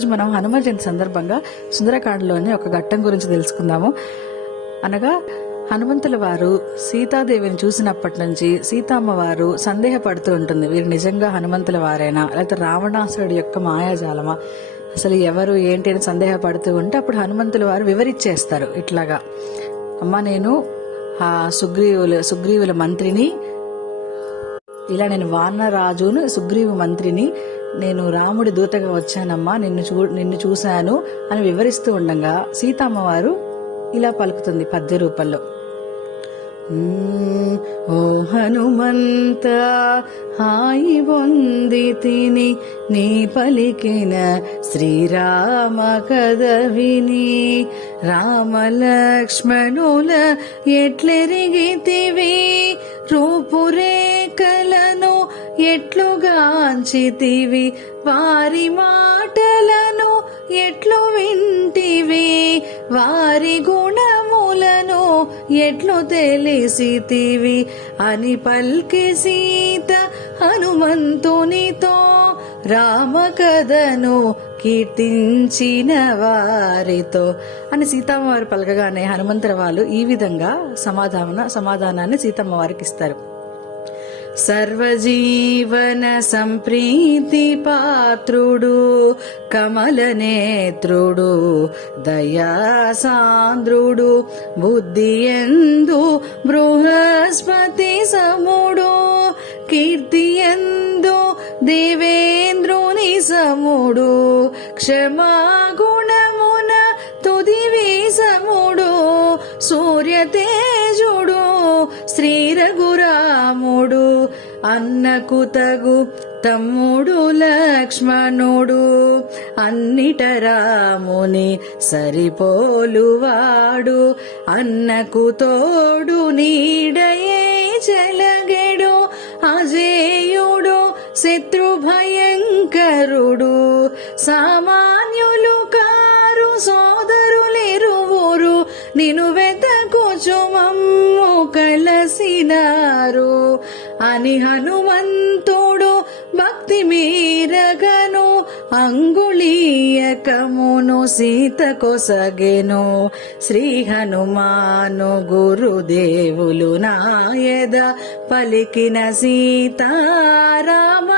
మనం హనుమ జయంతి సందర్భంగా సుందరకాండలోని ఒక ఘట్టం గురించి తెలుసుకుందాము. అనగా హనుమంతుల వారు సీతాదేవిని చూసినప్పటి నుంచి సీతమ్మ వారు సందేహపడుతూ ఉంటుంది, వీరు నిజంగా హనుమంతుల వారేనా లేకపోతే రావణాసురుడి యొక్క మాయాజాలమా, అసలు ఎవరు ఏంటి అని సందేహపడుతూ ఉంటే అప్పుడు హనుమంతుల వారు వివరిచ్చేస్తారు. ఇట్లాగా, అమ్మ నేను ఆ సుగ్రీవుల మంత్రిని, ఇలా నేను వానరాజును సుగ్రీవు మంత్రిని, నేను రాముడి దూతగా వచ్చానమ్మా, నిన్ను చూశాను అని వివరిస్తూ ఉండగా సీతమ్మవారు ఇలా పలుకుతుంది పద్య రూపంలో. ఓ హనుమంత హాయి పొంది తిని నీ పలికిన శ్రీరామ కథ విని, రామలక్ష్మణుల ఎట్లెరిగితివి, రూపురేఖలను ఎట్లుగాంచితివి, వారి మాటలను ఎట్లు వింటివి, వారి గుణములను ఎట్లు తెలిసితివి అని పల్కి సీత హనుమంతునితో రామ కథను కీర్తించిన వారితో అని సీతమ్మ వారు పలకగానే హనుమంతుల వాళ్ళు ఈ విధంగా సమాధానాన్ని సీతమ్మ వారికి ఇస్తారు. సర్వజీవన సంప్రీతి పాత్రుడు, కమలనేత్రుడు, దయాసాంద్రుడు, బుద్ధియందు బృహస్పతి సముడు, కీర్తియందు దేవేంద్రుని సముడు, క్షమాగుణమున తుదివి సముడు, సూర్యతేజుడు శ్రీ రఘురాముడు, అన్నకు తగు తమ్ముడు లక్ష్మణుడు, అన్నిట రాముని సరిపోలువాడు, అన్నకు తోడు నీడయే చెలగెడు, అజేయుడు శత్రు భయంకరుడు, సామాన్యులు కారు సోదరులెరువురు, నిను వెతకుచుమమ్ము కలసినారు అని హనుమంతుడు భక్తి మీరగను, అంగుళీయకమును సీత కొసగెను. శ్రీ హనుమాను గురుదేవులు నాయద పలికిన సీతారామ